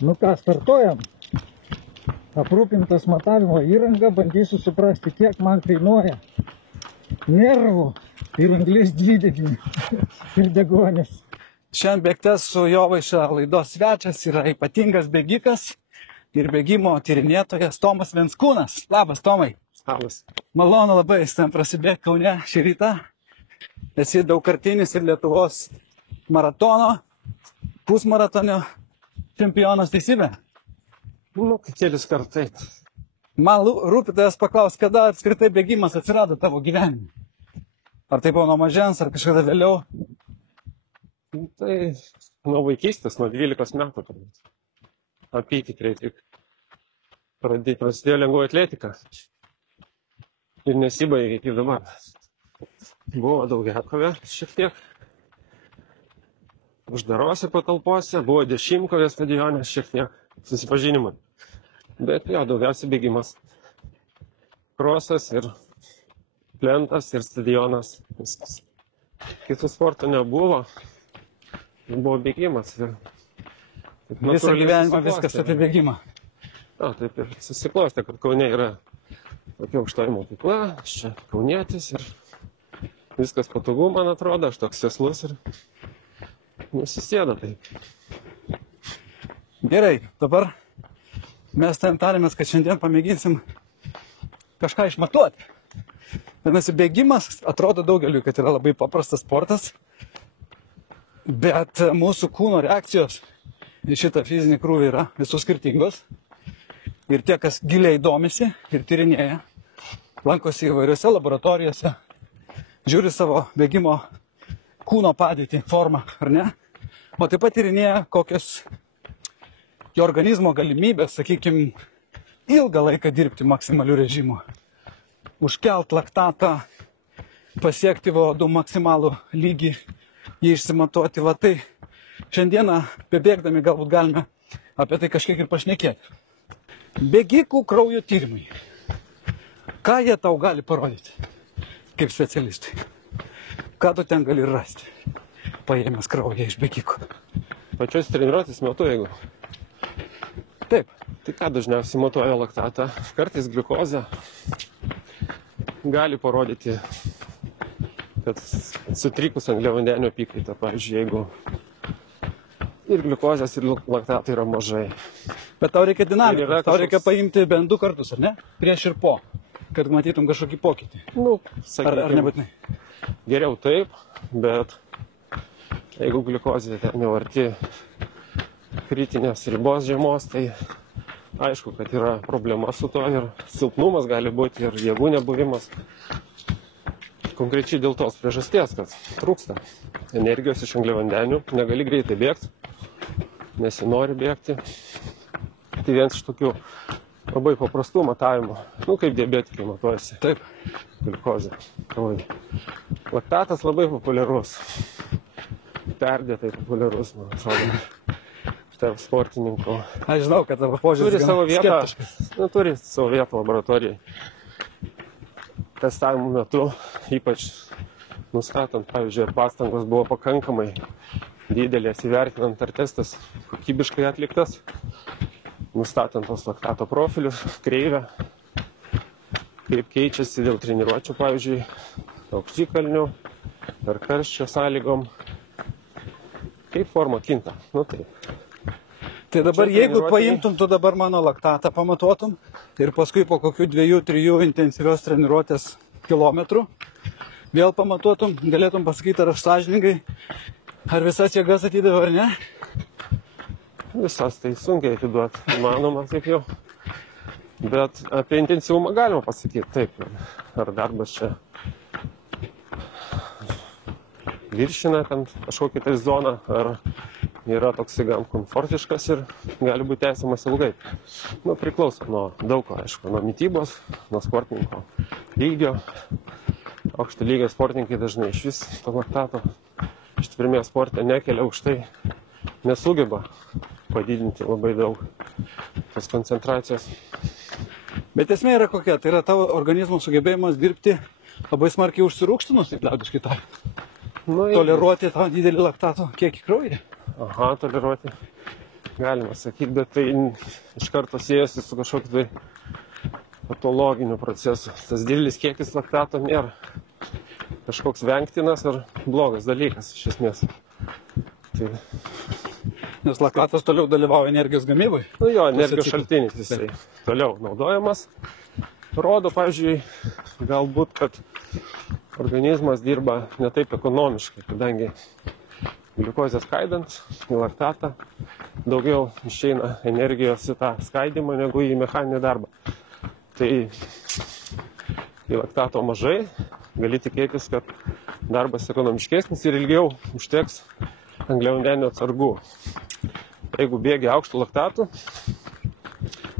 Nu ką, startuojam. Aprūpintas matavimo įranga, bandysiu suprasti, kiek man kainuoja nervų ir anglies dvideginį ir deguonis. Šiandien bėgte su Jovaiša laidos svečias yra ypatingas bėgikas ir bėgimo tyrinėtojas Tomas Venskūnas. Labas, Tomai. Labas. Malonu labai, ten prasibėg Kaune šį rytą. Esi daugkartinis ir Lietuvos maratono, pusmaratonio čempionas, teisybė? Nu, kelis kartai. Man rūpi tavęs paklaus, kada apskritai bėgimas atsirado tavo gyvenime? Ar tai buvo nuo mažens, ar kažkada vėliau? Tai nuo vaikystės, nuo 12 metų. Apytikriai tik prasidėjo lengvoji atletika. Ir nesibaigė iki dabar. Buvo daugiakovė šiek tiek. Uždarose patalpose, buvo 10kovė stadione šiek tiek susipažinimai. Bet jo, daugiausiai bėgimas. Krosas ir plentas ir stadionas. Viskas. Kitų sporto nebuvo. Buvo bėgimas. Visą gyvenimą viskas apie bėgimą. Na, taip ir susiklostė, kad Kaune yra tokia aukštoji mokykla, aš čia kaunietis ir viskas patogu, man atrodo, aš toks seslus ir nusisėda taip. Gerai, dabar mes ten tarėmės, kad šiandien pamėginsim kažką išmatuoti. Vadinasi, bėgimas atrodo daugeliui, kad yra labai paprastas sportas, bet mūsų kūno reakcijos į šitą fizinį krūvį yra visų skirtingos. Ir tie, kas giliai domisi ir tyrinėja, lankosi įvairiose laboratorijose, žiūri savo bėgimo kūno padėtį, formą, ar ne? O taip pat tyrinėja, kokios jo organizmo galimybės, sakykime, ilgą laiką dirbti maksimaliu režimu. Užkelt laktatą, pasiekti VO2 maksimalų lygį, jį išsimatuoti. Va tai šiandieną bebėgdami galbūt galime apie tai kažkiek ir pašnekėti. Bėgikų kraujo tyrimai. Ką jie tau gali parodyti, kaip specialistai? Ką tu ten gali rasti, paėmęs kraują iš bėgikų? Pačios treniruotės metu, jeigu. Taip. Tai ką dažniausiai matuoja laktatą? Kartais gliukozę gali parodyti, kad sutrikus angliavandenių apykaita, pavyzdžiui, jeigu ir gliukozės, ir laktatai yra mažai. Bet tau reikia dinamikos, tau reikia paimti bent 2 kartus, ar ne? Prieš ir po, kad matytum kažkokį pokytį. Nu, sakykime, ar nebūtinai? Geriau taip, bet jeigu gliukozė ten jau arti kritinės ribos žemos, tai aišku, kad yra problema su to ir silpnumas gali būti ir jėgų nebuvimas. Konkrečiai dėl tos priežasties, kad trūksta energijos iš angliavandenių, negali greitai bėgti, nesinori bėgti. Tai vienas iš tokių labai paprastų matavimų, kaip diabetikai matuojasi. Taip. Gliukozė. Laktatas labai populiarus, perdėtai populiarus, man atrodo, tarp sportininkų. Aš žinau, kad tavo požiūris turi savo vietą, skeptiškas. Turi savo vietą laboratorijai. Testavimo metu, ypač nustatant, pavyzdžiui, ar pastangos buvo pakankamai didelės, įvertinant, ar testas kokybiškai atliktas, nustatant tos laktato profilius, kreivę, kaip keičiasi dėl treniruočių, pavyzdžiui, aukštikalnių, ar karščio sąlygom, kaip forma kinta. Taip. Tai dabar, jeigu paimtum, tu dabar mano laktatą pamatuotum ir paskui po kokių 2-3 intensyvios treniruotės kilometrų vėl pamatuotum, galėtum pasakyti, ar aš sąžiningai, ar visas jėgas atidaviau, ar ne? Visas tai sunkiai atiduoti, manoma, taip jau. Bet apie intensyvumą galima pasakyti, taip. Ar darbas čia viršina ten kažkokią tai zoną, ar yra toksai gan komfortiškas ir gali būti tęsiamas ilgai. Priklauso nuo daug ko, aišku, nuo mitybos, nuo sportininko lygio. Aukšto lygio sportininkai dažnai iš vis to laktato ištvermės sporte nekelia aukštai, nesugeba padidinti labai daug tos koncentracijos. Bet esmė yra kokia, tai yra tavo organizmo sugebėjimas dirbti labai smarkiai užsirūgštinus, taip liaudiškai tariant. Toleruoti tą didelį laktato kiekį kraujyje. Aha, toleruoti. galima sakyti, bet tai iš karto siejasi su kažkokiu tai patologiniu procesu. Tas didelis kiekis laktato nėra kažkoks vengtinas ar blogas dalykas iš esmės. Tai, Nes laktatas toliau dalyvauja energijos gamybai. nu jo, energijos šaltinis jisai toliau naudojamas. Rodo, pavyzdžiui, galbūt, kad organizmas dirba ne taip ekonomiškai, kadangi gliukozę skaidant į laktatą daugiau išeina energijos į tą skaidimą negu į mechaninį darbą. Tai į laktato mažai, gali tikėtis, kad darbas ekonomiškesnis ir ilgiau užteks angliavandenių atsargų. Jeigu bėgi aukštų laktatų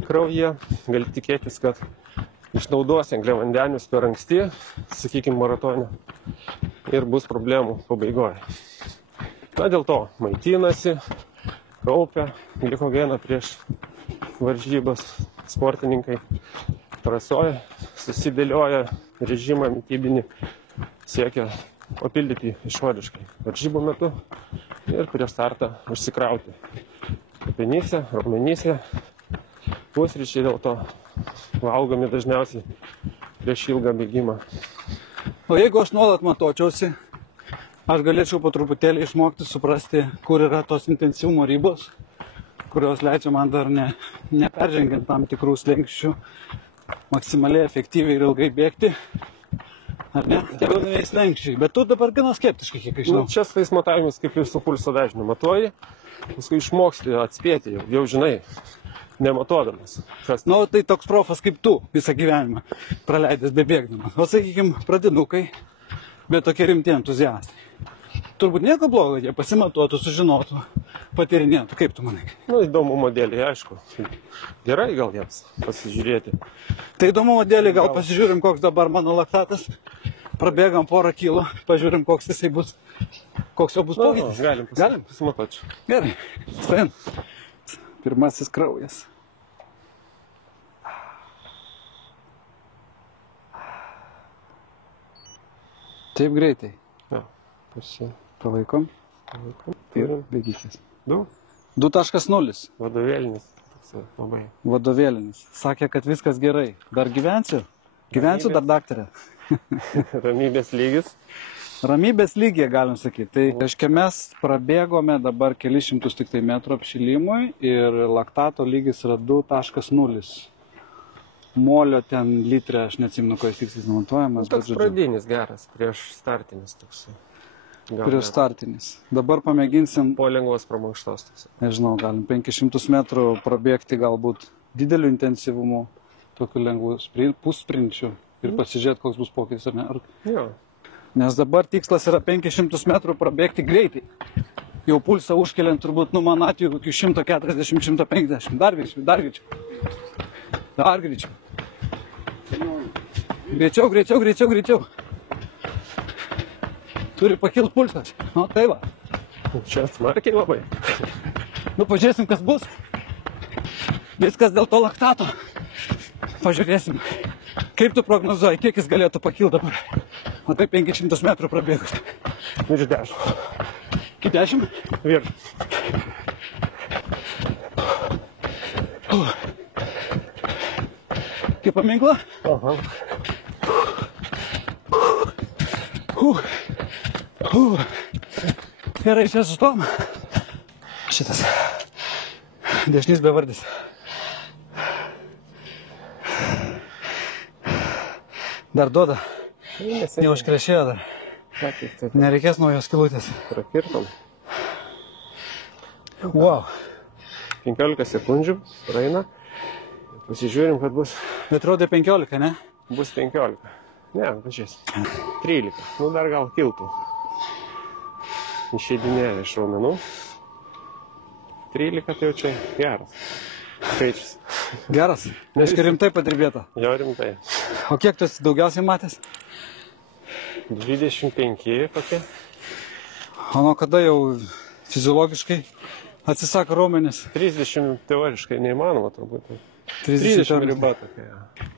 kraujyje, gali tikėtis, kad išnaudosi angliavandenius per anksti, sakykime, maratone ir bus problemų pabaigoje. Na, dėl to maitinasi, kaupia glikogeną prieš varžybas, sportininkai prasoja, susidėlioja režimą mitybinį, siekia papildyti išoriškai varžybų metu ir prieš startą užsikrauti. Kepenyse, raumenyse, pusryčiai dėl to valgomi dažniausiai prieš ilgą bėgimą. O jeigu aš nuolat matuočiausi, aš galėčiau po truputėlį išmokti suprasti, kur yra tos intensyvumo ribos, kurios leidžia man dar neperžengiant tam tikrų slenksčių maksimaliai efektyviai ir ilgai bėgti. Ar ne? Tie vadinami slenksčiai. Bet tu dabar gana skeptiškai, kiek aš žinau. Nu, čia su tais matavimis kaip ir su pulso dažniu matuoji, paskui išmoksti atspėti, jau žinai, nematuodamas. Nu, tai toks profas kaip tu visą gyvenimą praleidęs bebėgdamas. O sakykime, pradinukai, bet tokie rimti entuziastai. Turbūt nieko blogo, jie pasimatuotų, sužinotų, patyrinėtų. Kaip tu manai? Nu, įdomumo dėlį, aišku. Gerai gal jiems pasižiūrėti. Tai įdomumo dėlį gal pasižiūrim, koks dabar mano laktatas. Prabėgam porą kilų, pažiūrim, koks jisai bus, koks jo bus pokytis. Galim pasimatuoti. Gerai, stojam. Pirmasis kraujas. Taip greitai. Jo, Palaikom. Ir bėgikis. 2. 2.0. Vadovėlinis. Labai. Vadovėlinis. Sakė, kad viskas gerai. Dar gyvensiu? Gyvensiu dar, daktarė? Ramybės lygis. Ramybės lygiai, galim sakyti. Tai reiškia, mes prabėgome dabar kelis šimtus tik tai metrų apšilimui ir laktato lygis yra 2.0. Molio ten litre, aš neatsimenu, ko jis tiksliai matuojamas. Toks pradinis geras, prieš startinis toksai. Prieš startinis. Dabar pamėginsim, Po lengvos pramankštos toksai. nežinau, galim 500 metrų prabėgti galbūt dideliu intensyvumu, tokiu lengvu pussprinčiu ir pasižiūrėti, koks bus pokytis ar ne. Jo. Nes dabar tikslas yra 500 metrų prabėgti greitai. Jau pulsą užkeliant turbūt, nu man atveju, kokių 140-150. Dar greičiau, dar greičiau. Dar greičiau. Greičiau, greičiau, greičiau, greičiau. Turi pakilt pulsas. Nu, tai va. Čia smarkiai labai. Nu, pažiūrėsim, kas bus. Viskas dėl to laktato. Pažiūrėsim. Kaip tu prognozuoji, kiek jis galėtų pakilti dabar? O tai 500 metrų prabėgus. Virš 10. Iki 10? Virš. Kaip paminkla? Aha. Gerai, čia sustom. Šitas. Dešinys bevardis. Dar duoda. Neužkrešėjo dar. Nereikės naujos skylutės. Prakirtom. Wow. 15 sekundžių praeina. Pasižiūrim, kad bus Atrodė 15, ne? 15. Ne, pažiūrėsim. 13. Nu, dar gal kiltų. Išeidinėja iš raumenų. 13 tai jau čia geras skaičius. Geras. Reiškia rimtai padirbėta. Jo rimtai. O kiek tu esi daugiausiai matęs? 25 kokie. O nuo kada jau fiziologiškai atsisako raumenis? 30 teoriškai neįmanoma turbūt. 30 riba tokia.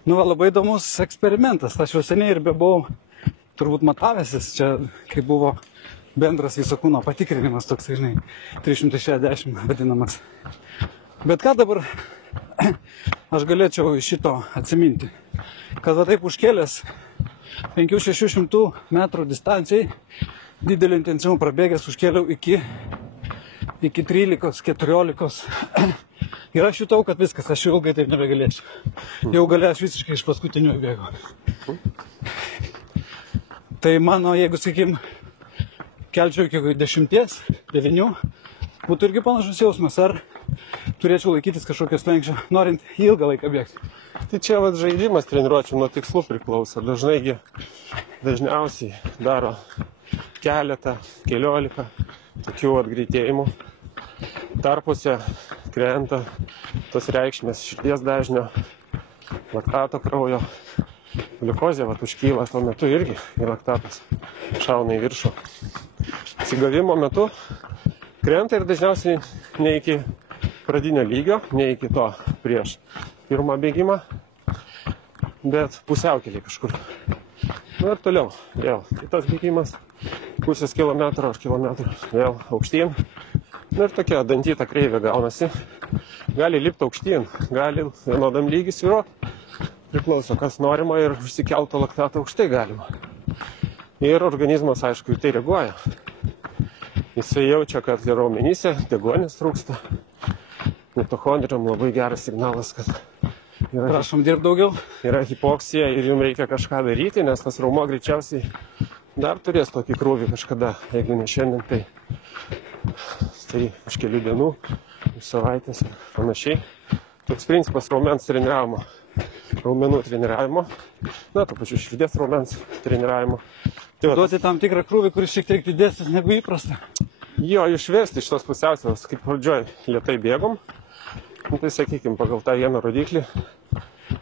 Nu, va, labai įdomus eksperimentas. Aš jau seniai ir bebuvau turbūt matavęsis čia, kai buvo bendras viso kūno patikrinimas toks, žinai, 360 vadinamas. Bet ką dabar aš galėčiau iš šito atsiminti, kad va taip užkėlęs 500-600 metrų distancijai, didelį intensyvumą prabėgęs užkėliau iki 13-14 ir aš jutau, kad viskas, aš jau ilgai taip nebegalėsiu. Jau galėjau visiškai iš paskutinių bėgo. Tai mano, jeigu, sakykim, kelčiau iki 10, 9, būtų irgi panašus jausmas, ar turėčiau laikytis kažkokios lenkščio, norint ilgą laiką bėgti. Tai čia vat žaidimas treniruočių nuo tikslų priklauso. Dažniausiai daro keletą, keliolika tokių atgreitėjimų. Tarpuose krenta tos reikšmės širdies dažnio, laktato kraujo, gliukozė užkyla tuo metu irgi ir laktatas šauna į viršų. Atsigavimo metu krenta ir dažniausiai ne iki pradinio lygio, ne iki to prieš pirmą bėgimą, bet pusiaukelį kažkur. Ir toliau vėl kitas bėgimas, pusės kilometro ar kilometro, vėl aukštyn. Ir tokia dantyta kreivė gaunasi. Gali lipti aukštyn, gali vienodam lygį svyruoti. Priklauso, kas norima ir užsikelto laktatą aukštai galima. Ir organizmas, aišku, į tai reaguoja. Jisai jaučia, kad raumenyse deguonies trūksta. Mitochondrijom labai geras signalas, kad prašom dirbti daugiau. Yra hipoksija ir jums reikia kažką daryti, nes tas raumo greičiausiai dar turės tokį krūvį kažkada, jeigu ne šiandien, tai už kelių dienų, už savaitės ir panašiai. Toks principas raumens treniravimo, raumenų treniravimo, to pačiu širdies raumens treniravimo. Duoti tam tikrą krūvį, kuris šiek tiek didesnis negu įprasta. Jo, išvesti iš tos pusiausvyros, kaip pradžioj lėtai bėgom, tai sakykime, pagal tą vieną rodiklį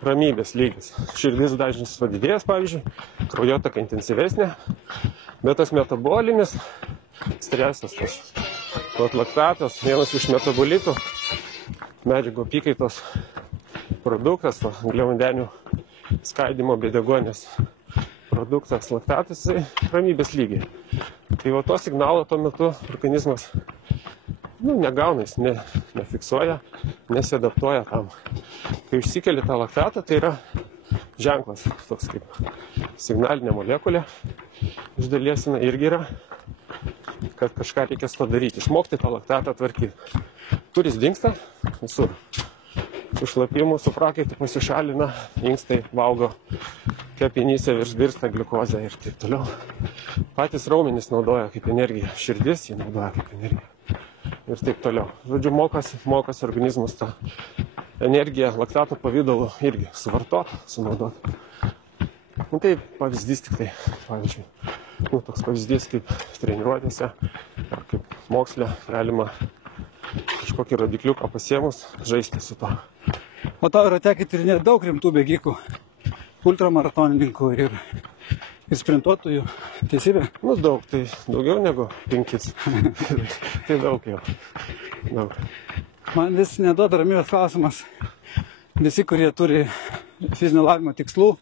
ramybės lygis. Širdis dažnis padidėjęs, pavyzdžiui, kraujotaka intensyvesnė, bet tas metabolinis stresas, tas laktatas, vienas iš metabolitų, medžiagų apykaitos produktas, angliavandenių skaidymo bei deguonies produktas, laktatas, ramybės lygiai. Tai to signalo tuo metu organizmas negauna, jis nefiksuoja, nesiadaptuoja tam. Kai išsikeli tą laktatą, tai yra ženklas, toks kaip signalinė molekulė, iš dalies irgi yra, kad kažką reikės padaryti, išmokti tą laktatą tvarkyti. Kuris dingsta visur. Su šlapimu, su prakaitu pasišalina, inkstai valgo, kepenyse virsta gliukozė ir taip toliau. Patys raumenys naudoja kaip energiją, širdis jį naudoja kaip energiją ir taip toliau. Žodžiu, mokosi organizmus tą energiją laktato pavidalu irgi suvartoti, sunaudoti. Tai pavyzdys tik tai, pavyzdžiui, toks pavyzdys kaip treniruotėse ar kaip moksle galima kažkokį rodikliuką pasiemus žaisti su to. O tau yra tekę tyrinėti daug rimtų bėgikų, ultramaratonininkų ir sprintuotojų, teisybė? Daug, tai daugiau negu 5. Tai daug jau. Daug. Man vis neduoda ramybės klausimas. Visi, kurie turi fizinio lavinimo tikslų,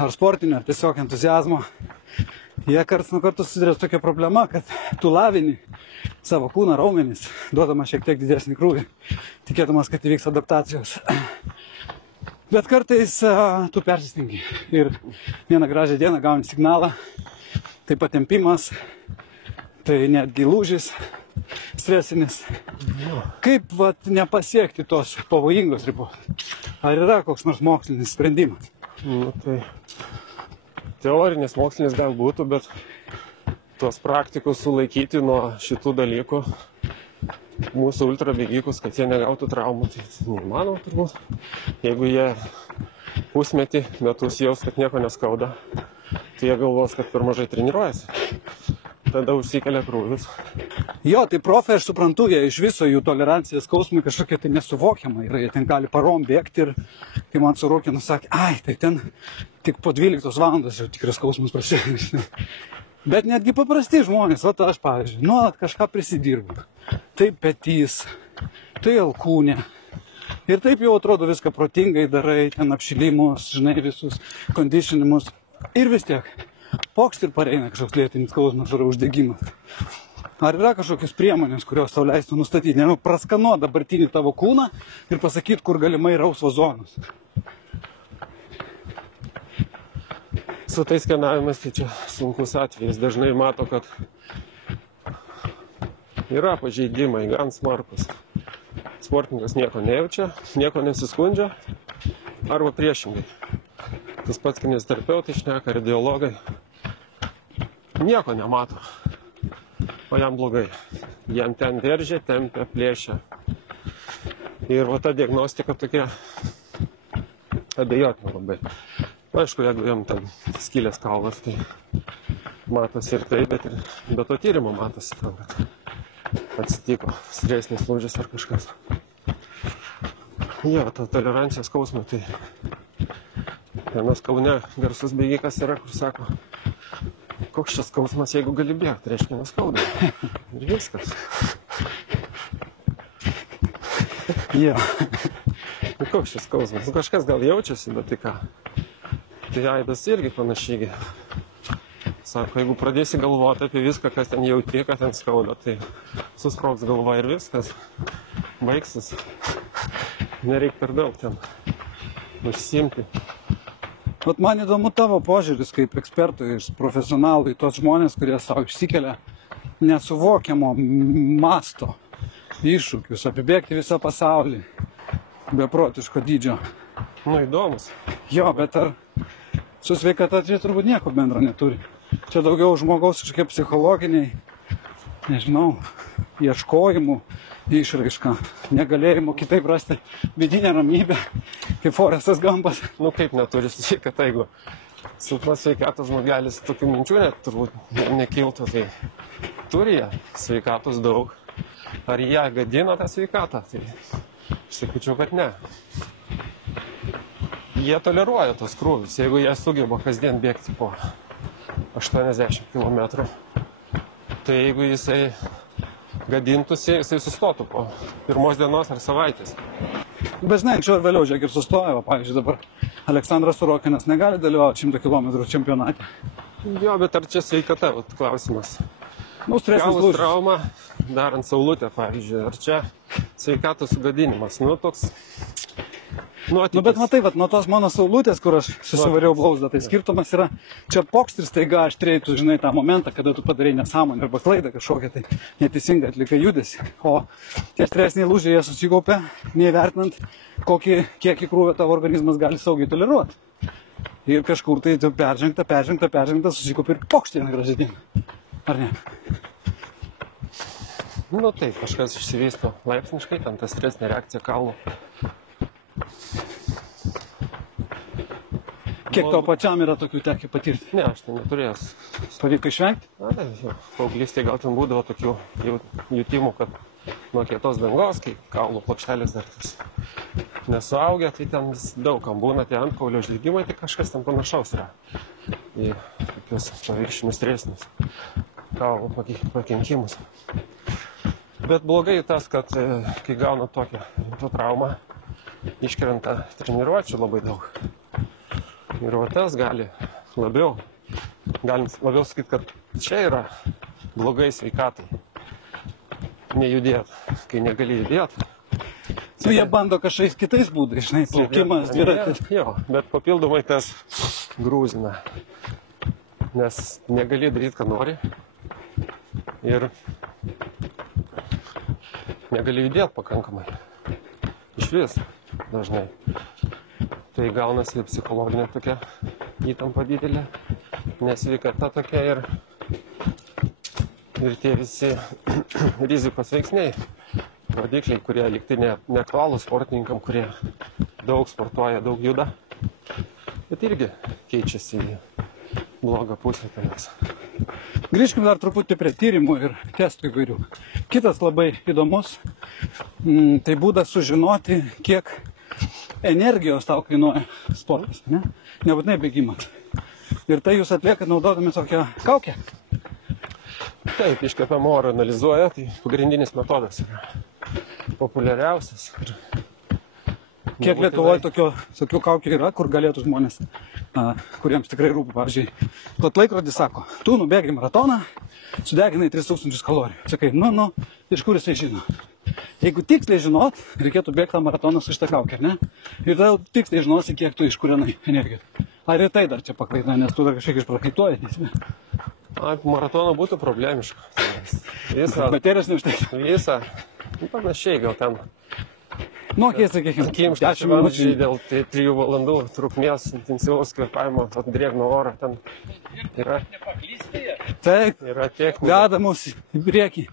ar sportinio, ar tiesiog entuziazmo, jie karts nuo karto susiduria su tokia problema, kad tu lavini savo kūną, raumenis, duodama šiek tiek didesnį krūvį, tikėdamas, kad įvyks adaptacijos. Bet kartais tu persistengi ir vieną gražią dieną gauni signalą, tai patempimas, tai netgi lūžis stresinis. Kaip nepasiekti tos pavojingos ribos? Ar yra koks nors mokslinis sprendimas? Tai teorinis mokslinis gal būtų, bet tuos praktikus sulaikyti nuo šitų dalykų, mūsų ultrabėgikus, kad jie negautų traumų, tai neįmanoma turbūt. Jeigu jie pusmetį, metus jaus, kad nieko neskauda, tai jie galvos, kad per mažai treniruojasi. Tada užsikelia krūvis. Jo, tai profai, aš suprantu, jie iš viso jų tolerancija skausmui kažkokia tai nesuvokiama yra. Jie ten gali parom bėgti ir kai man surūkė, sakė, tai ten tik po 12 valandos jau tikras skausmas prasideda. Bet netgi paprasti žmonės, aš pavyzdžiui, nuolat kažką prisidirbu. Tai petys, tai alkūnė. Ir taip jau atrodo viską protingai darai, ten apšilimus, žinai, visus kondicionimus. Ir vis tiek pokšt ir pareina kažkoks lėtinis skausmas ar uždegimas. Ar yra kažkokios priemonės, kurios tau leistų nustatyti, nežinau, praskanuot dabartinį tavo kūną ir pasakyti, kur galimai rausvos zonos? Su tais skenavimas tai čia sunkus atvejis. Dažnai mato, kad yra pažeidimai, gan smarkus. Sportininkas nieko nejaučia, nieko nesiskundžia, arba priešingai. Tas pats kineziterapeutai šneka, radiologai, nieko nemato, o jam blogai. Jam ten veržia, tempia, plėšia. Ir va ta diagnostika tokia abejotina labai. Aišku, jeigu jam ten skylės kaulas, tai matosi ir tai, bet ir be to tyrimo matosi, kad atsitiko stresinis lūžis ar kažkas. Jo, ta tolerancija skausmui, tai vienas Kaune garsus bėgikas yra, kur sako, koks čia skausmas, jeigu gali bėgti, reiškia neskauda. Ir viskas. Jo. Koks čia skausmas? Kažkas gal jaučiasi, bet tai ką? Tai Aidas irgi panašiai. Sako, jeigu pradėsi galvoti apie viską, kas ten jauti, kad ten skauda, tai susprogs galva ir viskas. Baigsis. Nereik per daug ten užsiimti. Vat man įdomu tavo požiūris kaip ekspertų ir profesionalų į tos žmonės, kurie savo išsikelia nesuvokiamo masto iššūkius, apibėgti visą pasaulį beprotiško dydžio. Nu, įdomus. Jo, bet ar su sveikata čia turbūt nieko bendro neturi. Čia daugiau žmogaus kažkokie psichologiniai, nežinau, ieškojimų išraiška, negalėjimo kitaip rasti vidinę ramybę, kaip Forestas Gampas. Nu, kaip neturi sveikata, jeigu silpnas sveikatos žmogelis tokių minčių net turbūt nekiltų, tai turi jie sveikatos daug. Ar jie gadina tą sveikatą? Tai aš sakyčiau, kad ne. Jie toleruoja tos krūvius, jeigu jie sugeba kasdien bėgti po 80 km, tai jeigu jisai gadintųsi, jisai sustotų po pirmos dienos ar savaitės. Bet žinai, anksčiau ir vėliau, žiūrėk, ir sustoja, pavyzdžiui, dabar Aleksandras Sorokinas negali dalyvauti 100 km čempionate. Jo, bet ar čia sveikata, klausimas. Nu, stresinis Gavus lūžis. traumą, darant saulutę, pavyzdžiui, ar čia sveikatos sugadinimas, nu toks nuotykis. Nu, bet matai, vat, nuo tos mano saulutės, kur aš susivariau blauzdą, tai skirtumas yra, čia pokšt ir staiga aštriai, tu žinai tą momentą, kada tu padarai nesąmonę arba klaidą kažkokią, tai neteisingai atlikai judesį. O tie stresiniai lūžiai jie susikaupia, neįvertinant, kiek krūvio tavo organizmas gali saugiai toleruoti. Ir kažkur tai tu peržengta, susikaupia ir pokšt vieną gražią dieną. Ar ne? Nu taip, kažkas išsivysto laipsniškai, ten ta stresinė reakcija kaulų. Kiek tau pačiam yra tokių tekę patirti? Ne, aš tai neturėjęs. Pavyko išvengti? Na, jau, paauglystėje gal ten būdavo tokių jutimų, kad nuo kietos dangos, kai kaulų plokštelės dar tas nesuaugę, tai ten daug kam būna tie antkaulio uždegimai, tai kažkas ten panašaus yra į tokius paviršinius stresinius kaulų pakenkimus. Bet blogai tas, kad kai gauna tokią rimtą traumą, iškrenta treniruočių labai daug. Ir va tas galim labiau sakyti, kad čia yra blogai sveikatai. Nejudėt, kai negali judėt. Nu, jie bando kažkaip kitais būdais, žinai, plaukimas, dviratis. Jo, bet papildomai tas grūzina. Nes negali daryti, ką nori. Ir negali judėti pakankamai. Iš vis dažnai. Tai gaunasi psichologinė tokia įtampa didelė, nesveikata tokia ir tie visi rizikos veiksniai, rodikliai, kurie liktai neaktualūs sportininkam, kurie daug sportuoja, daug juda, bet irgi keičiasi į blogą pusę. Grįžkim dar truputį prie tyrimų ir testų įvairių. Kitas labai įdomus, tai būdas sužinoti, kiek energijos tau kainuoja sportas, ne? Nebūtinai bėgimas. Ir tai jūs atliekat naudodami tokią kaukę. Taip, iškvepiamą orą analizuoja, tai pagrindinis metodas yra populiariausias. Ir Kiek Lietuvoje tokių kaukių yra, kur galėtų žmonės, kuriems tikrai rūpi, pavyzdžiui, kad laikrodis sako, tu nubėgai maratoną, sudeginai 3000 kalorijų. Sakai, iš kur jisai žino? Jeigu tiksliai žinot, reikėtų bėgti tą maratoną su šitą kaukę, ne? Ir tada tiksliai žinosi, kiek tu iškūrenai energijos. Ar ir tai dar čia paklaida, nes tu dar kažkiek išprakaituoji? Maratono būtų problemiška. Baterijos neužtenka. Visą. Panašiai gal ten. Sakykime, 10 minučių dėl 3 valandų trukmės intensyvaus kvėpavimo, drėgno oro ten yra. Taip, yra techninė. veda mus į priekį.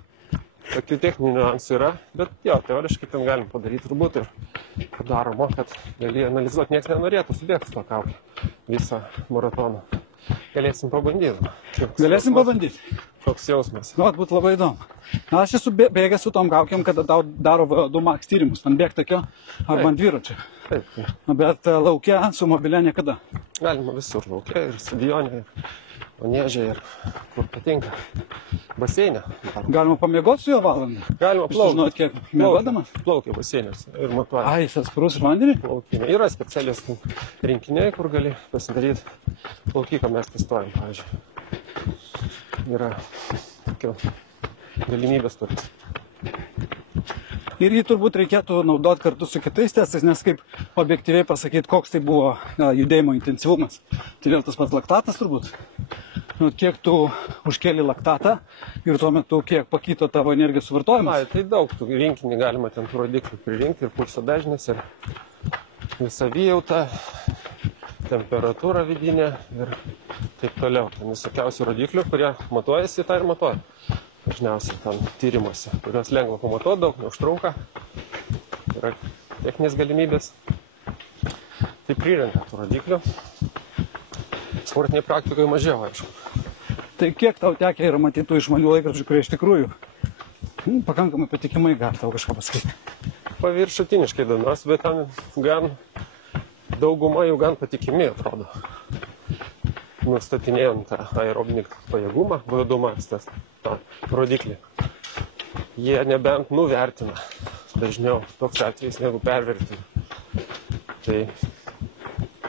Tokių techninių niuansų yra, bet jo, teoriškai ten galim padaryti turbūt ir padaroma, kad gali analizuoti, niekas nenorėtų subėgti to kaukę visą maratoną. Galėsim pabandyti. Galėsim pabandyti. Koks jausmas. Būtų labai įdomu. Aš esu bėgęs su tom kaukiam, kada tau daro VO2 max tyrimus, ant bėg tokio arba ant dviračio. Taip. Bet laukia su mobilia niekada. Galima visur laukia ir stadione, ir Manieže, ir kur patinka. Baseinė. Galima pamiegoti su juo valandą? Galima plaukti. Žinot, kiek miegodamas? Plaukia baseinės ir matuoja. Ai, jis atsparus ir vandenį? Plaukime. Yra specialios rinkiniai, kur gali pasidaryti plaukiką, mes testuojam, pavyzdžiui. Yra tokio galimybės turit. Ir jį turbūt reikėtų naudoti kartu su kitais testais, nes kaip objektyviai pasakyti, koks tai buvo judėjimo intensyvumas. Tai vėl tas pats laktatas turbūt. Kiek tu užkėli laktatą ir tuo metu kiek pakito tavo energijos suvartojimas. Tai daug tų rinkinį galima ten tų rodiklių pririnkti, ir pulso dažnis, ir savijauta, temperatūra vidinė ir taip toliau. Ten visokiausių rodiklių, kurie matuojasi, tą ir matuoja. Dažniausiai ten tyrimuose, kurios lengva pamatuoti, daug neužtrunka. Yra techninės galimybės. Tai prirenka tų rodiklių. Sportiniai praktikoje mažiau, aišku. Tai kiek tau tekia yra matyti tų išmanių laikrodžių, kurie iš tikrųjų pakankamai patikimai gali tau kažką pasakyti? Paviršutiniškai domiuosi, bet ten dauguma jų gan patikimi atrodo. Nustatinėjant tą aerobinį pajėgumą, VO2 max, tą rodiklį. Jie nebent nuvertina dažniau toks atvejs, negu pervertina. Tai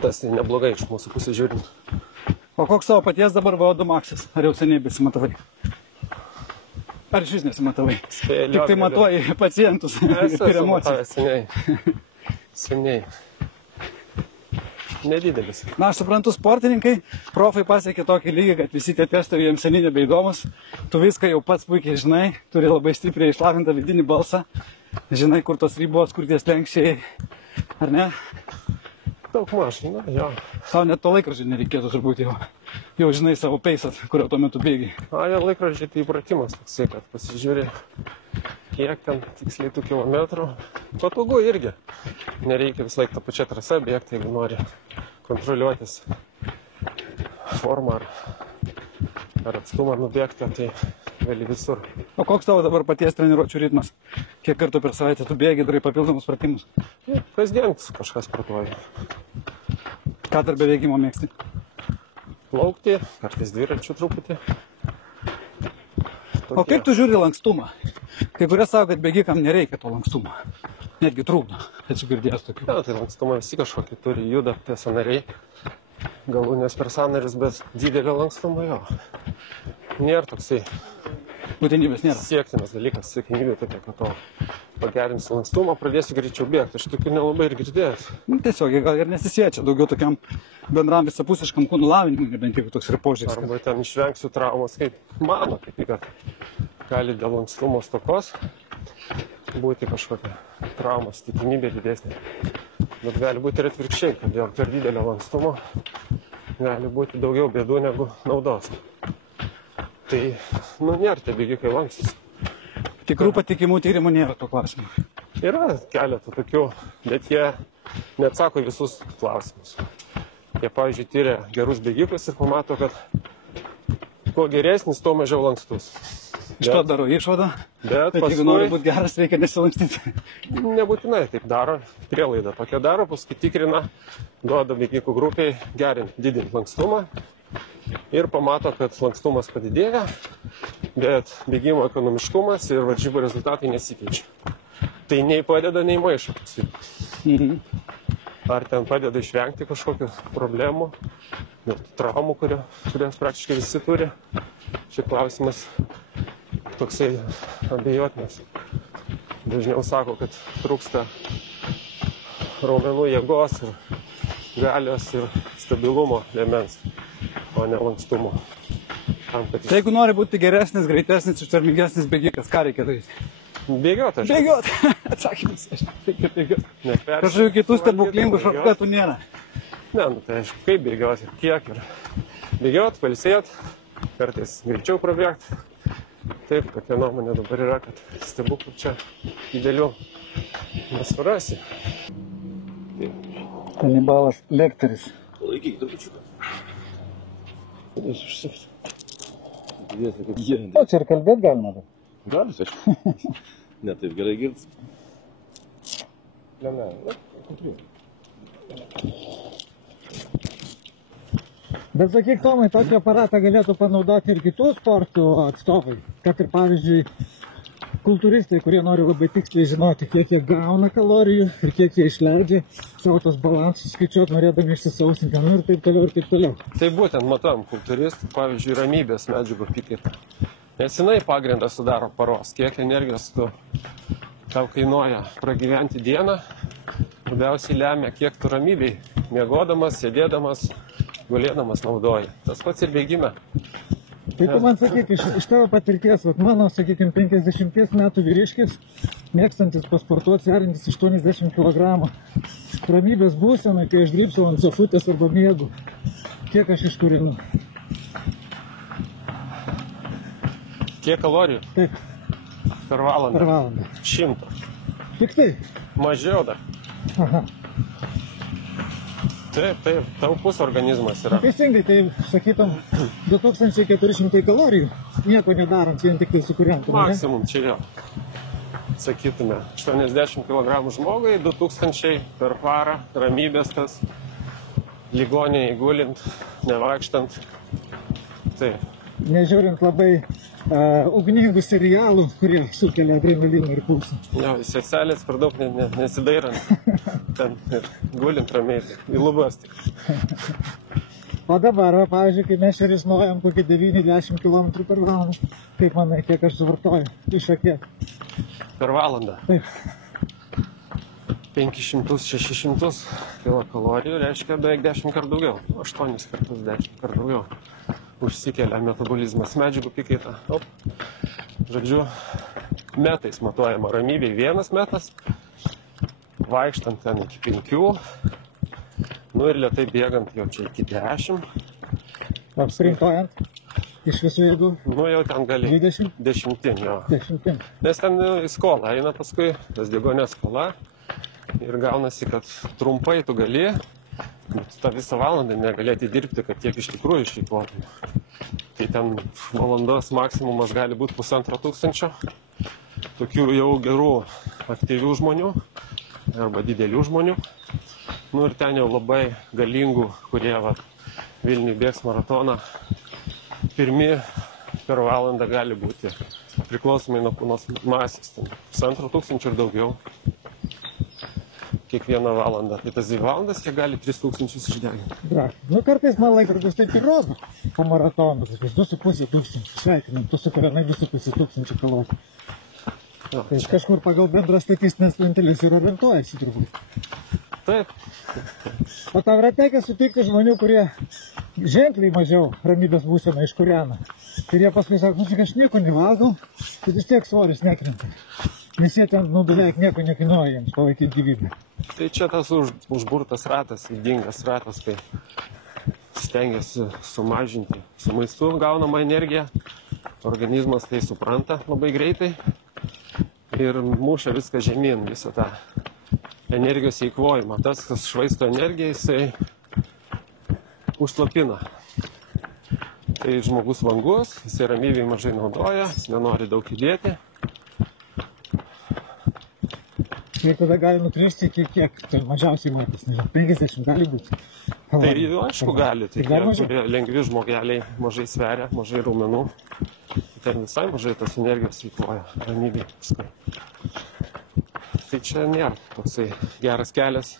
tas neblogai iš mūsų pusės žiūrint. O koks savo paties dabar VO2 maxas? Ar jau seniai besimatavai? Ar iš vis nesimatavai? Tik tai matuoji pacientus ir emocijas. Seniai. Nedidelis. Aš suprantu, sportininkai, profai pasiekė tokį lygį, kad visi tie testai jiems seniai nebeįdomus. Tu viską jau pats puikiai žinai, turi labai stipriai išlavintą vidinį balsą. Žinai, kur tos ribos, kur tie slenkščiai, ar ne? Daug mažai, jo. Tau net to laikrodžio nereikėtų turbūt jau žinai savo peisat, kurio tuo metu bėgi. Laikrodžiai tai įpratimas toksai, kad pasižiūri, kiek ten tiksliai tų kilometrų. Patogu irgi. Nereikia vis laik tą pačią trasą bėgti, jeigu nori kontroliuotis formą ar atstumą nubėgti, tai gali visur. O koks tavo dabar paties treniruočių ritmas? Kiek kartų per savaitę tu bėgi, darai papildomus pratimus? Kasdien kažkas sportuoja. Ką dar be bėgimo mėgsti? Plaukti, kartais dviračių truputį. O kaip tu žiūri lankstumą? Kai kurie sako, kad bėgikam nereikia to lankstumo. Netgi trūkdo. Esu girdėjęs tokių. Tai lankstumą visi kažkokį turi, juda tie sąnariai. Galūnės per sąnarius, bet didelio lankstumo jo. Nėra toksai būtinybės nėra. Siektinas dalykas, siekiamybė tokia, kad to pagerinsiu lankstumą, pradėsiu greičiau bėgti. Aš tokių nelabai ir girdėjęs. Tiesiog gal ir nesisiečia, daugiau tokiam bendram visapusiškam kūnų lavinimui, nebent jeigu toks yra požiūris. Arba ten išvengsiu traumos, kaip mano, kad gali dėl lankstumo stokos būti kažkokia traumos tikimybė didesnė. Bet gali būti ir atvirkščiai, kad dėl per didelio lankstumo gali būti daugiau bėdų negu naudos. Tai, nėra tie bėgikai lankstus. Tikrų patikimų tyrimų nėra to klausimų. Yra keletą tokių, bet jie neatsako visus klausimus. Jie, pavyzdžiui, tyria gerus bėgikus ir pamato, kad kuo geresnis, tuo mažiau lankstus. Iš to daro išvadą, bet jeigu nori būti geras, reikia nesilankstyti. Nebūtinai taip daro, prielaidą tokia daro, paskui tikrina, duoda bėgikų grupiai didinti lankstumą ir pamato, kad lankstumas padidėja, bet bėgimo ekonomiškumas ir varžybų rezultatai nesikeičia. Tai nei padeda, nei maišo. ar ten padeda išvengti kažkokių problemų, traumų, kurias praktiškai visi turi. Šis klausimas toksai abejotinas. Dažniau sako, kad trūksta raumenų jėgos ir galios ir stabilumo liemens, o ne lankstumo. Tai jeigu nori būti geresnis, greitesnis, ištvermingesnis bėgikas, ką reikia daryti? Bėgioti, aš. Bėgioti! Atsakymas, aš reikia bėgioti. Neperšti. Kažkokių kitų stebuklingų šortkatų nėra. Ne, nu tai aišku, kaip bėgioti, kiek ir bėgioti, pailsėti, kartais greičiau prabėgti. Taip, tokia nuomonė dabar yra, kad stebuklų čia didelių nesurasi. Kanibalas Lekteris. Palaikyk trupučiuką. Aš užsukti. O čia ir kalbėt galima dar? Gali, aš. Ne taip gerai girdis. Bet sakyk, Tomai, tokį aparatą galėtų panaudoti ir kitų sportų atstovai. Kad ir pavyzdžiui, kultūristai, kurie nori labai tiksliai žinoti, kiek jie gauna kalorijų ir kiek jie išleidžia, savo tos balansus skaičiuoti, norėdami išsisausinti, ir taip toliau, ir taip toliau. Tai būtent matom kultūristų, pavyzdžiui, ramybės medžiagų apykaitą. Nes jinai pagrindą sudaro paros, kiek energijos tau kainuoja pragyventi dieną, labiausiai lemia, kiek tu ramybei, miegodamas, sėdėdamas, gulėdamas naudoji. Tas pats ir bėgime. Tai tu man sakyk, iš tavo patirties, mano, sakykime, 50 metų vyriškis, mėgstantis pasportuoti, sveriantis 80 kg, ramybės būsenai, kai aš drybsiu ant sofutės arba miegu, kiek aš iškurinu? Kiek kalorijų? Taip. Per valandą? Per valandą. 100. Tik tai? Mažiau dar. Aha. Taip, taupus organizmas yra. Teisingai, tai sakytum, 2400 kalorijų, nieko nedarant, vien tik tai sukuriant. Maksimum čia jo. Sakytume, 80 kg žmogui, 2000 per parą, ramybės tas, ligoninėje gulint, nevaikštant. Taip. Nežiūrint labai ugningų serialų, kurie sukelia adrenaliną ir pulsą. Jo, seselės per daug nesidairant, ten ir gulint ramiai, į lubas tik. O dabar, pavyzdžiui, kai mes čia risnuojam kokį 9-10 km per valandą, kaip manai, kiek aš suvartoju iš akies? Per valandą? Taip. 500-600 kilokalorijų reiškia beveik 10 kartų daugiau, 8 kartus 10 kartų daugiau. Užsikelia metabolizmas, medžiagų apykaita. Žodžiu, metais matuojama ramybėj 1 metas, vaikštant ten iki 5, nu ir lėtai bėgant jau čia iki 10. O sprintuojant iš visų jėgų? Nu jau ten gali 20? 10, jo. 10. Nes ten į skolą eina paskui, tas degonės skola ir gaunasi, kad trumpai tu gali, bet tą visą valandą negalėti dirbti, kad tiek iš tikrųjų išeikvotum. Tai ten valandos maksimumas gali būti 1500, tokių jau gerų aktyvių žmonių arba didelių žmonių. Nu ir ten jau labai galingų, kurie Vilniui bėgs maratoną, pirmi per valandą gali būti priklausomai nuo kūno masės, 1500 ir daugiau. Kiekvieną valandą. Tai tas 2 valandas, jie gali 3000 išdeginti. Nu, kartais man laikrodis taip ir rodo po maratono, 2500. Sveikinam, tu sukuriamai 2500 kalorijų. Tai kažkur pagal bendras statistinės lentelės ir orientuojasi turbūt. Taip. O tau yra tekę sutikti žmonių, kurie ženkliai mažiau ramybės būseną iškūrena. Ir jie paskui sako, aš nieko nevalgau, tai vis tiek svoris nekrenta. Nes jie ten beveik nieko nekainuoja jiems palaikyti gyvybę. Tai čia tas užburtas ratas, ydingas ratas, tai stengiasi sumažinti su maistu gaunamą energiją. Organizmas tai supranta labai greitai ir muša viską žemyn, visą tą energijos eikvojimą. Tas, kas švaisto energiją, jisai užslopina. Tai žmogus vangus, jisai ramybėj mažai naudoja, jis nenori daug įdėti. Ir tada gali nukristi iki kiek, tai mažiausiai matas, nežinau, 50 gali būti. Tai aišku gali, tai tie, kurie lengvi žmogeliai, mažai sveria, mažai raumenų, ten visai mažai tos energijos eikvoja ramybėj paskui. Tai čia nėra toksai geras kelias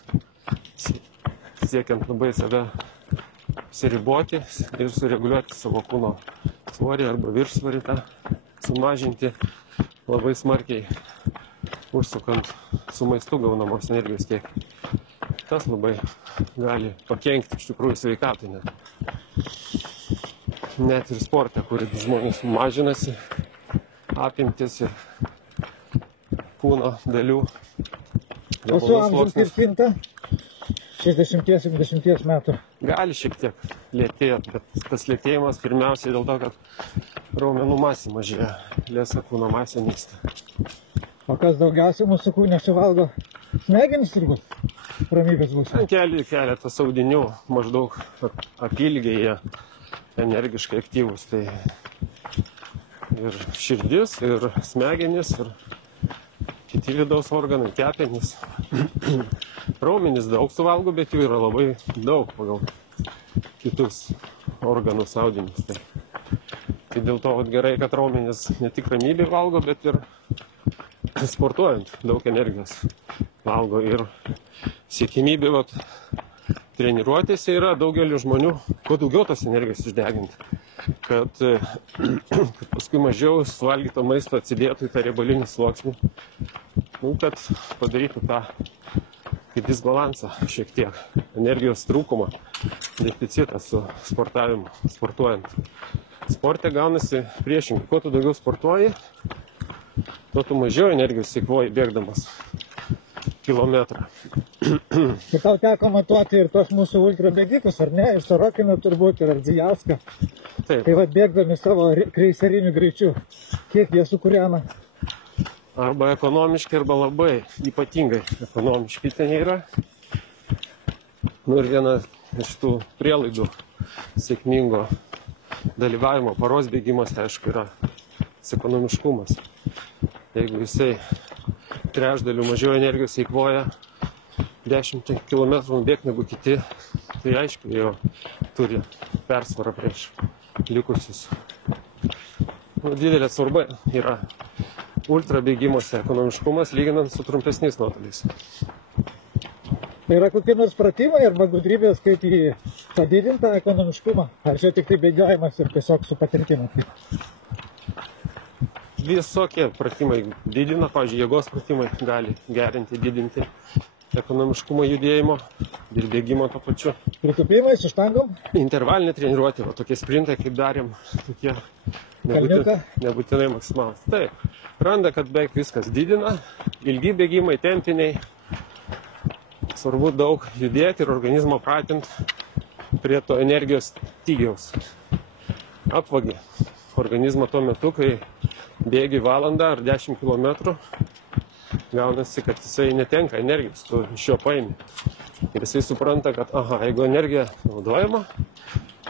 siekiant labai save apsiriboti ir sureguliuoti savo kūno svorį arba viršsvorį tą sumažinti labai smarkiai, užsukant su maistu gaunamos energijos kiekį. Tas labai gali pakenkti iš tikrųjų sveikatai net ir sporte, kur žmonės mažinasi apimtis ir kūno dalių. O su amžiaus kaip kinta? 60-70 metų. Gali šiek tiek lėtėti, bet tas lėtėjimas pirmiausiai dėl to, kad raumenų masė mažėja, liesa kūno masė nyksta. O kas daugiausiai mūsų kūne suvalgo? Smegenys turbūt? Ramybės bus. Keletas audinių maždaug apylygiai jie energiškai aktyvūs. Tai ir širdis, ir smegenys, ir kiti vidaus organai, kepenys. Raumenys daug suvalgo, bet jų yra labai daug pagal kitus organus audinius. Tai dėl to gerai, kad raumenys ne tik ramybė valgo, bet ir sportuojant daug energijos valgo. Ir siekimybė treniruotėse yra daugeliu žmonių, kuo daugiau tos energijos išdeginti. Kad paskui mažiau suvalgyto maisto atsidėtų į tą riebalinį sluoksnį. Kad padarytų tą disbalansą šiek tiek, energijos trūkumą, deficitą su sportuojant. Sporte gaunasi priešingai. Kuo tu daugiau sportuoji, tuo tu mažiau energijos eikvoji bėgdamas kilometrą. Tai tau teko matuoti ir tos mūsų ultrabėgikus, ar ne? Ir Sorokiną turbūt, ir Ardzijauską. Taip. Tai bėgdami savo kreiseriniu greičiu, kiek jie sukūrena? Arba ekonomiškai, arba labai ypatingai ekonomiškai ten yra. Ir viena iš tų prielaidų sėkmingo dalyvavimo paros bėgimuose, aišku, yra ekonomiškumas. Jeigu jisai trečdaliu mažiau energijos eikvoja 10 km nubėgti negu kiti, tai aišku, jau turi persvarą prieš likusius. Didelė svarba yra ultrabėgimuose ekonomiškumas lyginant su trumpesniais nuotoliais. Yra kokie nors pratimai arba gudrybės, kaip jį padidinti tą ekonomiškumą? Ar čia tik tai bėgiojimas ir tiesiog su patirtimi? Visokie pratimai didina, pavyzdžiui, jėgos pratimai gali gerinti, didinti ekonomiškumą judėjimo ir bėgimo to pačiu. Pritūpimai su štangom? Intervalinė treniruotė, tokie sprintai, kaip darėm, tokie nebūtinai maksimalūs. Taip, randa, kad beveik viskas didina, ilgi bėgimai, tempiniai. Svarbu daug judėti ir organizmą pratinti prie to energijos stygiaus. Apvagi organizmą tuo metu, kai bėgi valandą ar 10 km, gaunasi, kad jisai netenka energijos, tu iš jo paimi. Ir jisai supranta, kad jeigu energija naudojama,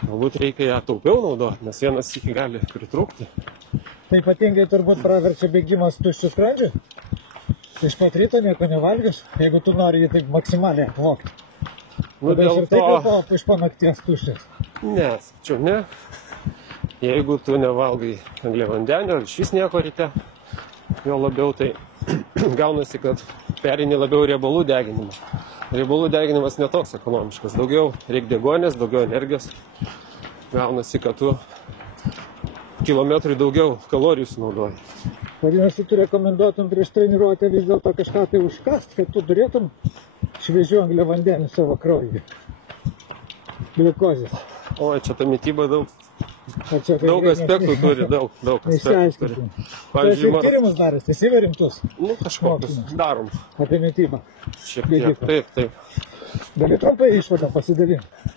galbūt reikia ją taupiau naudoti, nes vienas iki gali pritrūkti. Tai ypatingai turbūt praverčia bėgimas tuščiu skrandžiu. Iš pat ryto nieko nevalgys, jeigu tu nori jį taip maksimaliai apvogti. Dėl ir taip iš panakties tuščias. Ne, sakyčiau, ne. Jeigu tu nevalgai angliavandenio ar išvis nieko ryte, jo labiau tai gaunasi, kad perini labiau riebalų deginimą. Riebalų deginimas netoks ekonomiškas. Daugiau reikia deguonies, daugiau energijos. Gaunasi, kad tu kilometrui daugiau kalorijų sunaudoji. Vadinasi, tu rekomenduotum prieš treniruotę vis dėlto kažką tai užkast, kad tu turėtum šviežių angliavandenių savo kraujyje. Gliukozės. O, čia ta mityba daug Daug aspektų turi, daug aspektų turi. Pavyzdžiui, tyrimus daręs, esi rimtus? Kažkokius darom. Apie mitybą. Šiek tiek, taip. Gali trumpai išvadą pasidalinti.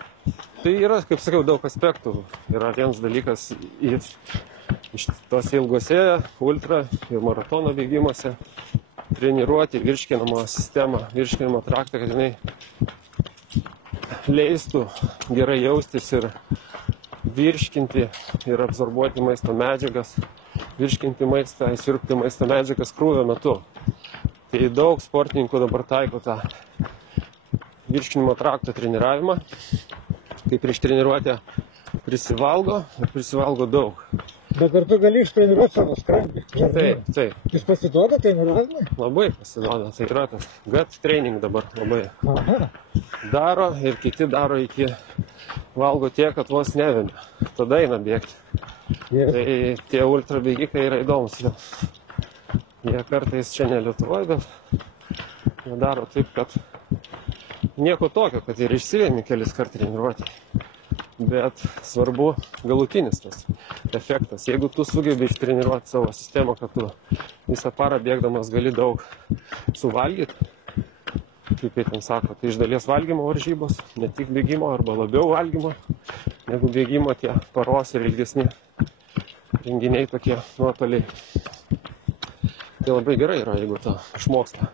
Tai yra, kaip sakiau, daug aspektų. Yra vienas dalykas iš tos ilgose ultra ir maratono bėgimuose treniruoti virškinimo sistemą, virškinimo traktą, kad jinai leistų gerai jaustis ir virškinti ir absorbuoti maisto medžiagas, virškinti maistą, įsiurbti maisto medžiagas krūvio metu. Tai daug sportininkų dabar taiko tą virškinimo trakto treniravimą, kai prieš treniruotę prisivalgo ir prisivalgo daug. Bet ar tu gali ištreniruoti savo skrandį? Taip, taip. Jis pasiduoda treniravimui? Labai pasiduoda. Tai yra tas gut training dabar labai Aha. daro ir kiti daro iki valgo tiek, kad vos nevėmė. Tada eina bėgti. Yes. Tai tie ultra bėgikai yra įdomus. Jie kartais čia ne Lietuvoje, bet jie daro taip, kad nieko tokio, kad ir išsivėmi kelis kartus treniruoti. Bet svarbu galutinis tas efektas. Jeigu tu sugebi ištreniruoti savo sistemą, kad tu visą parą bėgdamas gali daug suvalgyti, kaip jie ten sako, tai iš dalies valgymo varžybos, ne tik bėgimo arba labiau valgymo, negu bėgimo tie paros ir ilgesni renginiai tokie nuotoliai. Tai labai gerai yra, jeigu tu išmoksta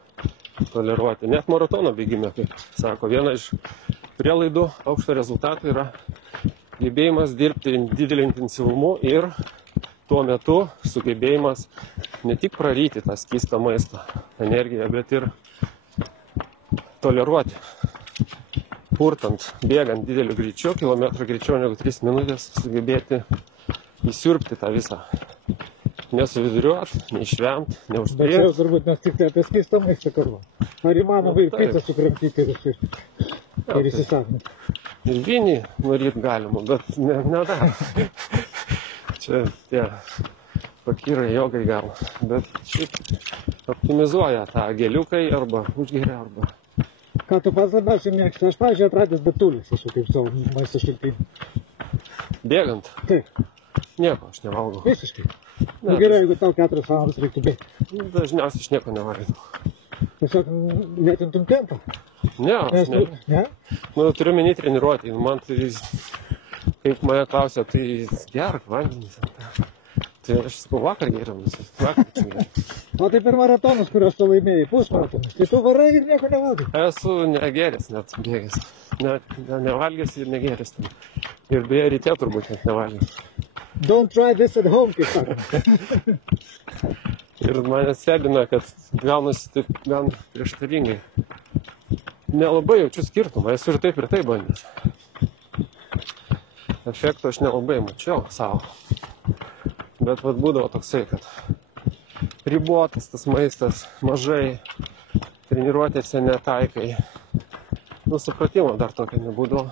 toleruoti. Net maratono bėgime, kaip sako, viena iš prielaidų aukšto rezultatų yra gebėjimas dirbti didelį intensyvumu ir tuo metu sugebėjimas ne tik praryti tą skystą maistą, energiją, bet ir toleruoti. Purtant, bėgant dideliu greičiu, kilometrų greičiau negu 3 minutės, sugebėti įsiurbti tą visą. Nesuviduriuot, neišvemt, Bet čia neužspėti. turbūt mes tik tai apie skystą maistą kalbam. Ar įmanoma ir pizzą sukramtyti ir įsisavinti? Ir vinį nuryt galima, bet nedaro. Čia tie pakyrai jogai gal. Bet šiaip optimizuoja tą geliukai arba užgeria arba. Ką tu pats labiausiai mėgsti? Aš, pavyzdžiui, atradęs betulės esu kaip savo maisto šaltinį. Bėgant, Taip, nieko aš nevalgau. visiškai. Ne, Na gerai, jeigu tau 4 valandas reiktų bėgti. Dažniausiai aš nieko nevalgau. Tiesiog lėtintum tempą. Ne, aš ne. Ne? Nu, turiu menį treniruoti. Man tai, kaip mane klausia, tai gerk vandenį. Tai aš sakau, vakar geriau, vakar geriau. O tai per maratonus, kuriuos tu laimėjai, pusmaratonus. Tai tu varai ir nieko nevalgai. Esu negeris net bėgęs. Nevalgęs ir negeris. Ir beje, ryte turbūt net nevalgęs. Don't try this at home, kaip sakoma. Ir mane stebina, kad gaunasi taip gan prieštaringai. Nelabai jaučiu skirtumą, esu ir taip bandęs. Efekto aš nelabai mačiau savo. Bet vat būdavo toksai, kad ribotas tas maistas, mažai, treniruotėse netaikai. Nu, supratimo dar tokio nebūdavo,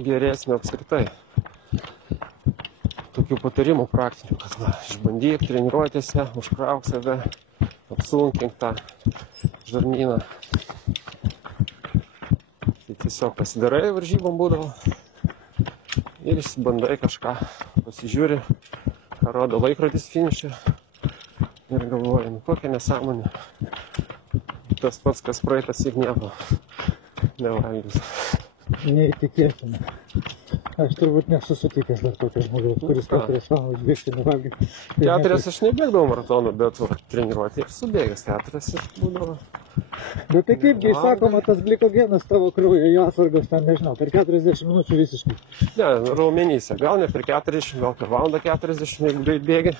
geresnio apskritai. Tokių patarimų praktinių, kad va, išbandyk treniruotėse, užkrauk save, apsunkink tą žarnyną. Tai tiesiog pasidarai varžybom būdavo ir išsibandai kažką, pasižiūri, ką rodo laikrodis finiše ir galvoji, nu kokia nesąmonė. Tas pats, kas praeitas ir nieko nevalgys. Neįtikėtina. Aš turbūt nesu sutikęs dar tokio žmogaus, kuris 4 valandas bėgti nevalgė. 4 aš nebėgdavau maratoną, bet treniruotė ir subėgęs 4 ir būdavo. Bet tai kaipgi sakoma, tas glikogenas tavo kraujo, jo atsargos ten, nežinau, per 40 minučių visiškai. Ne, raumenyse, gal ne per 40, gal per valandą 40, jeigu greit bėgi.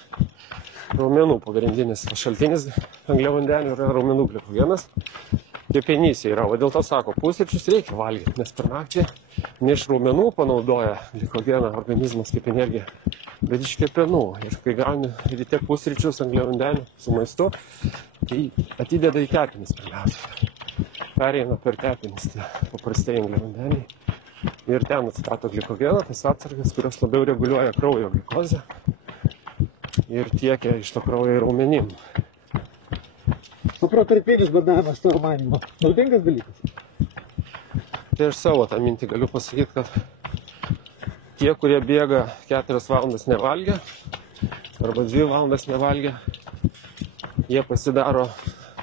Raumenų pagrindinis šaltinis angliavandenių yra raumenų glikogenas. Kepenyse yra, o dėl to sako, pusryčius reikia valgyti, nes per naktį ne iš raumenų panaudoja glikogeną organizmas kaip energiją, bet iš kepenų. Ir kai gauni ryte pusryčius angliavandenių su maistu, tai atideda į kepenis pirmiausia. Pereina per kepenis tie paprastai angliavandeniai. Ir ten atstato glikogeną, tas atsargas, kurios labiau reguliuoja kraujo glikozę ir tiekia iš to kraujo į raumenim. O protarpinis badavimas tavo manymu naudingas dalykas? Tai aš savo tą mintį galiu pasakyti, kad tie, kurie bėga 4 valandas nevalgę arba 2 valandas nevalgę, jie pasidaro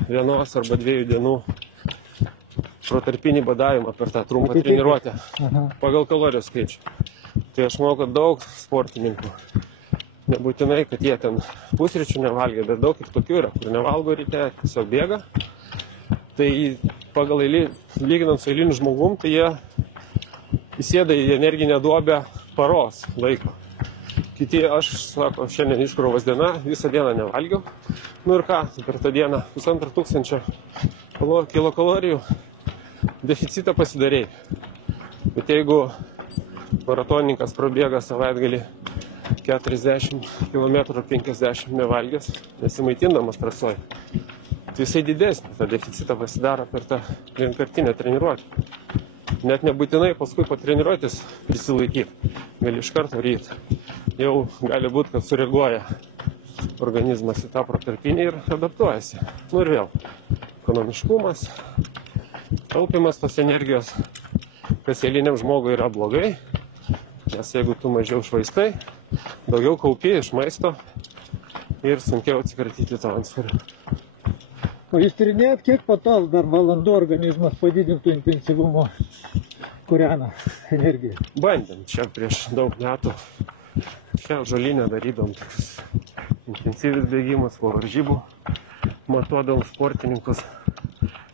1 arba 2 dienų protarpinį badavimą per tą trumpą treniruotę pagal kalorijų skaičių. Tai aš manau, kad daug sportininkų, nebūtinai, kad jie ten pusryčių nevalgė, bet daug ir tokių yra, kur nevalgo ryte, tiesiog bėga. Tai pagal lyginant su eiliniu žmogum, tai jie įsėda į energinę duobę paros laiko. Kiti, aš, sako, šiandien iškrovos diena, visą dieną nevalgiau. Nu ir ką, per tą dieną 1500 kilokalorijų deficitą pasidarėjai. Bet jeigu maratonininkas prabėga savaitgalį 40 km 50 nevalgęs, nesimaitindamas trasoj. Tai jisai didesnį, tą deficitą pasidaro per tą vienkartinę treniruotę. Net nebūtinai paskui po treniruotės prisilaikyti, gali iš karto ryt. Jau gali būti, kad sureaguoja organizmas į tą protarpinį ir adaptuojasi. Nu ir vėl, ekonomiškumas, taupimas tos energijos, kas eiliniam žmogui yra blogai, nes jeigu tu mažiau švaistai, daugiau kaupi iš maisto ir sunkiau atsikratyti to antsvorio. O jūs tyrinėjat, kiek po to dar valandų organizmas padidintų intensyvumo kūrena energiją? Bandėm čia prieš daug metų. Čia žolinę darydom tokius intensyvius bėgimus po varžybų. Matuodom sportininkus.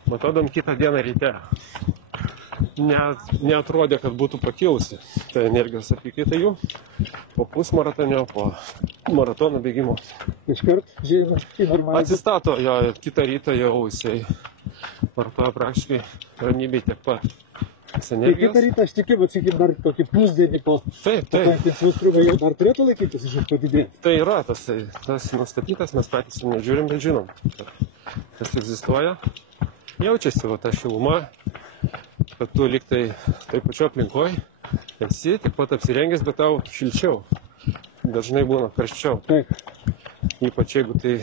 Matuodom kitą dieną ryte. Neatrodė, kad būtų pakilusi ta energijos apykaita jų po pusmaratonio, po maratono bėgimo. Iškart žinoma, į normalią. Atsistato jo, kitą rytą jau jisai vartoja praktiškai ramybėj tiek pat Tai energijos. kitą rytą aš tikiu, bet sakykim, dar tokį pusdienį po Taip, to taip. intensyvus krūvio jau dar turėtų laikytis iš padidėti. Tai yra tas nustatytas, mes patys ir nežiūrim, bet žinom, kad tas egzistuoja. Jaučiasi va ta šiluma, kad tu lyg tai taip pačiu aplinkoj esi, tik pat apsirengęs, bet tau šilčiau. Dažnai būna karščiau. Taip. Ypač jeigu tai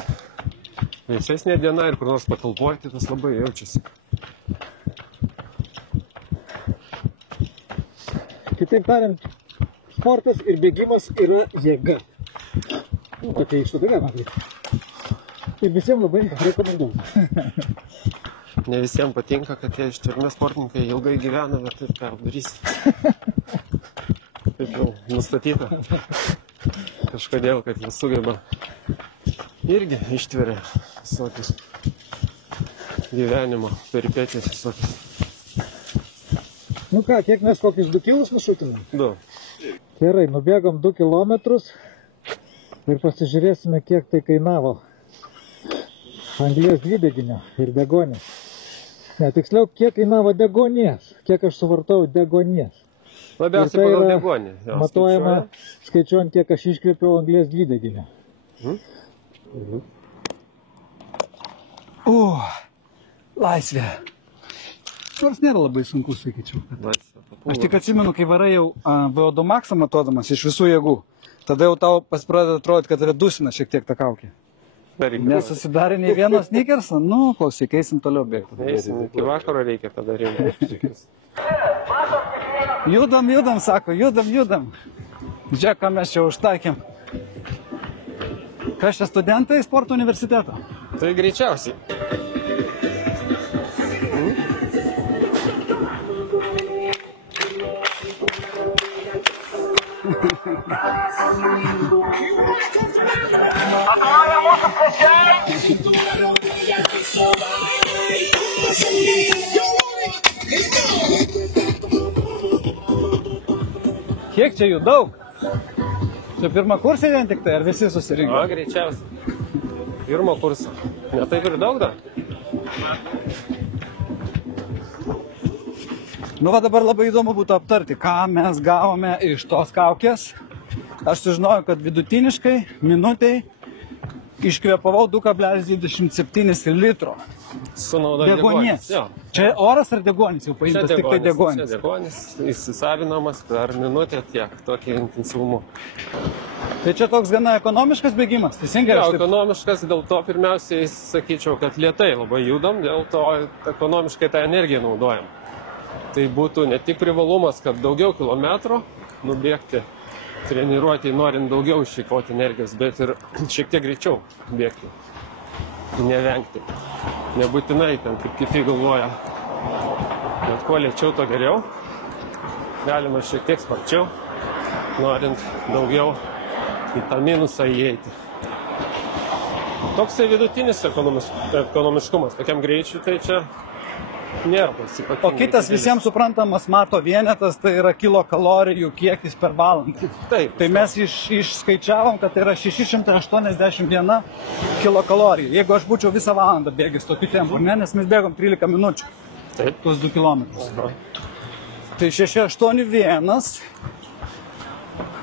vėsesnė diena ir kur nors patalpoje, tai tas labai jaučiasi. Kitaip tariant, sportas ir bėgimas yra jėga. Tokia išvada galima daryti. Ir visiems labai rekomenduoju. Ne visiems patinka, kad tie ištvermės sportininkai ilgai gyvena, bet taip ką darysi. Taip jau nustatyta. Kažkodėl, kad jie sugeba irgi ištveria visokius gyvenimo peripetijas visokius. Nu ką, kiek mes kokius 2 kilus nušutinam? 2. Gerai, nubėgom 2 kilometrus ir pasižiūrėsime, kiek tai kainavo anglies dvideginio ir degonės. Ne, tiksliau, kiek kainavo degonės, kiek aš suvartau degonės. Labiausiai Ir tai pagal yra degonį. Jo, Matuojama, skaičiuojant, kiek aš iškvėpiau anglies dvideginio. Laisvė. Nors nėra labai sunku, sakyčiau. Aš tik atsimenu, kai varai jau VO2 maksą matuodamas iš visų jėgų, tada jau tau pradeda atrodyti, kad tave dusina šiek tiek ta kaukė. Nesusidarė nei vienas sneakersą, nu, klausyk, eisim toliau bėgti. Eisim, iki vakaro reikia tada rinkti. Judam, sako, judam. Žiūrėk, ką mes čia užtaikėm. Kas čia studentai sporto universiteto? Tai greičiausiai. Kiek čia jų daug? Čia pirmą kursą vien tik tai, ar visi susirinko? O, greičiausiai. Pirmo kurso. Ne taip ir daug dar. Nu va dabar labai įdomu būtų aptarti, ką mes gavome iš tos kaukės. Aš sužinojau, kad vidutiniškai minutei iškvėpavau 2,27 litro. Sunaudo deguonies. Jo. Čia oras ar deguonis jau paimtas, tik tai deguonis. Čia deguonis, įsisavinamas per minutę tiek, tokį intensyvumą. Tai čia toks gana ekonomiškas bėgimas, teisingai? Jo, ekonomiškas, dėl to pirmiausiai sakyčiau, kad lėtai labai judam, dėl to ekonomiškai tą energiją naudojam. Tai būtų ne tik privalumas, kad daugiau kilometrų nubėgti, treniruoti, norint daugiau išeikvoti energijos, bet ir šiek tiek greičiau bėgti, nevengti. Nebūtinai ten, kaip kiti galvoja, bet kuo lėčiau, to geriau. Galima šiek tiek sparčiau, norint daugiau į tą minusą įeiti. Toksai vidutinis ekonomiškumas, tokiam greičiui, tai čia nėra pasipatingai. O kitas visiems suprantamas mato vienetas, tai yra kilokalorijų kiekis per valandą. Taip. Tai mes išskaičiavom, kad tai yra 681 kilokalorija. Jeigu aš būčiau visą valandą bėgęs tokiu tempu, ne, nes mes bėgom 13 minučių. Taip. Tuos 2 kilometrus. Tai 681.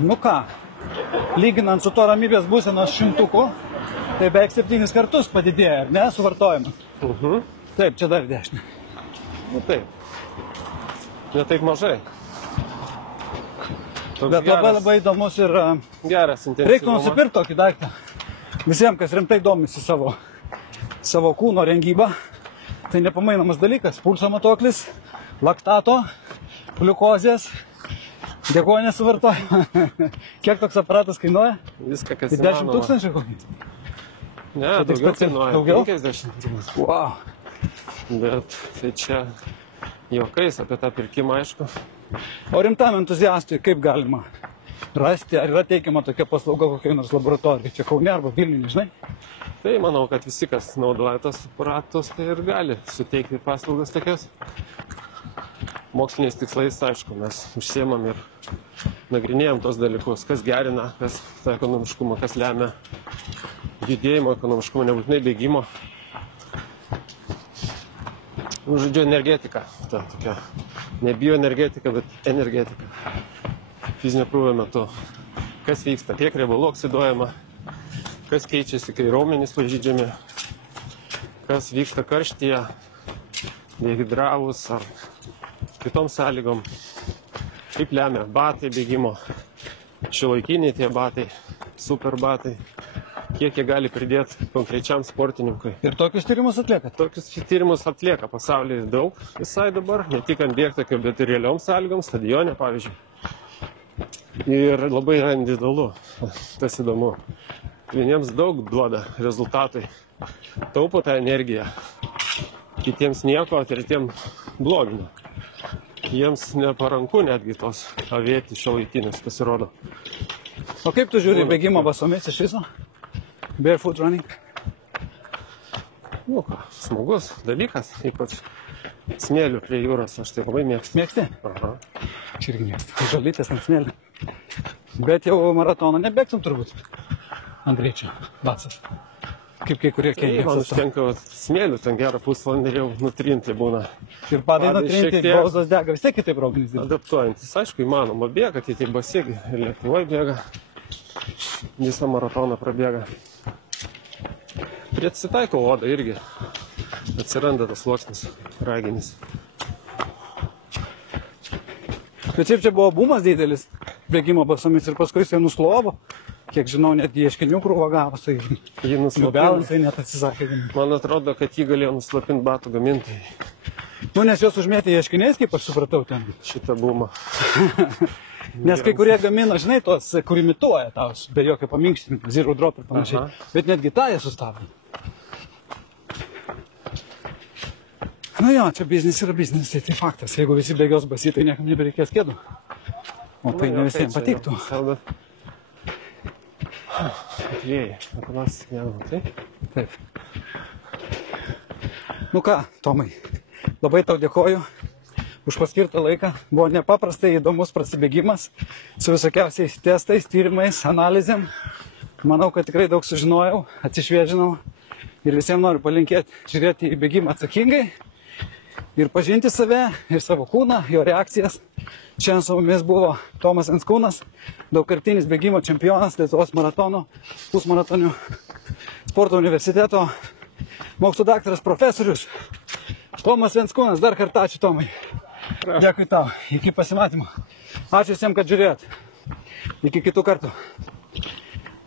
Nu ką, lyginant su to ramybės būsenos 100, tai beveik 7 kartus padidėja, ar ne, suvartojimas. Taip, čia dar dešinė. Nu taip. Ne taip mažai. Toks Bet labai įdomus ir geras reiktų intensyvumas. nusipirkti tokį daiktą. Visiems, kas rimtai domisi savo kūno rengybą, tai nepamainomas dalykas. Pulso matoklis, laktato, gliukozės, deguonies suvartojimą. Kiek toks aparatas kainuoja? Viską, kas 10 įmanoma. tūkstančių kokį? Ne, tik daugiau specialiai- kainuoja. daugiau? 50 turbūt. Wow. Bet tai čia juokais apie tą pirkimą, aišku. O rimtam entuziastui kaip galima rasti, ar yra teikiama tokia paslauga kokiai nors laboratorijai, čia Kaune arba Vilniuje, žinai? Tai manau, kad visi, kas naudoja tos aparatus, tai ir gali suteikti paslaugas tokias. Moksliniais tikslais, aišku, mes užsiemam ir nagrinėjom tos dalykus, kas gerina, kas tą ekonomiškumą, kas lemia judėjimo ekonomiškumą, nebūtinai bėgimo. Nu, žodžiu, energetika. Ta tokia. Ne bioenergetika, bet energetika. Fizinio krūvio metu. Kas vyksta, kiek riebalų oksiduojama, kas keičiasi, kai raumenys pažydžiami, kas vyksta karštyje, dehidravus ar kitom sąlygom, kaip lemia batai bėgimo, šiuolaikiniai tie batai, super batai, kiek jie gali pridėti konkrečiam sportininkui. Ir tokius tyrimus atliekat? Tokius tyrimus atlieka pasaulyje daug visai dabar, ne tik ant bėgtakio, bet ir realiom sąlygom, stadione pavyzdžiui. Ir labai yra individualu, tas įdomu. Vieniems daug duoda rezultatai, taupo tą energiją, kitiems nieko, tretiems blogina. Jiems neparanku netgi tos avėti šiuolaikinės pasirodo. O kaip tu žiūri bėgimo basomis iš viso? Barefoot running? Nu ką, smagus dalykas, ypač smėlių prie jūros, aš tai labai mėgstu. Mėgsti? Aha. Aš irgi mėgstu. Žalytės ant smėlio. Bet jau maratoną nebėgtum turbūt. Ant greičio. Batsas. Kaip kai kurie Tai keliai. man užtenka vat smėlių, ten gerą pusvalandį jau nutrinti būna. Ir padai Padai nutrinti, šiek tiek. bauzdos dega, vis tiek kitaip raumenys dirba. Adaptuojantis, aišku, įmanoma bėga, tai taip basiegi ir Lietuvoje bėga, visą maratoną prabėga. Prisitaiko oda irgi, atsiranda tas sluoksnis raginis. Bet šiaip čia buvo bumas didelis bėgimo basomis ir paskui jis nuslovo. Kiek žinau, netgi ieškinių krūvą gavos, tai Jį nuslopino. Balansai net atsisakė. Man atrodo, kad jį galėjo nuslopinti batų gamintojai, Nu, nes juos užmėtė ieškiniais, kaip aš supratau ten. šitą bumą. Nes kai kurie gamina, žinai, tos, kur imituoja taus, be jokio paminkštinimo, zero drop ir panašiai. Aha. Bet netgi tą jie sustabdė. Nu jo, čia biznis yra biznis, tai faktas. Jeigu visi bėgios basy, tai niekam nebereikės kėdų. O tai ne visiems patiktų. Atvėjai, ekolas, taip? Taip. Nu ką, Tomai, labai tau dėkoju už paskirtą laiką. Buvo nepaprastai įdomus prasibėgimas su visokiausiais testais, tyrimais, analizėm. Manau, kad tikrai daug sužinojau, atsišviežinau ir visiems noriu palinkėti žiūrėti į bėgimą atsakingai ir pažinti save ir savo kūną, jo reakcijas. Šiandien su mumis buvo Tomas Venckūnas, daugkartinis bėgimo čempionas, Lietuvos maratono, pusmaratonių sporto universiteto mokslų daktaras, profesorius. Tomas Venckūnas, dar kartą ačiū Tomai. Dėkui tau, iki pasimatymo. Ačiū visiems, kad žiūrėjot. Iki kitų kartų.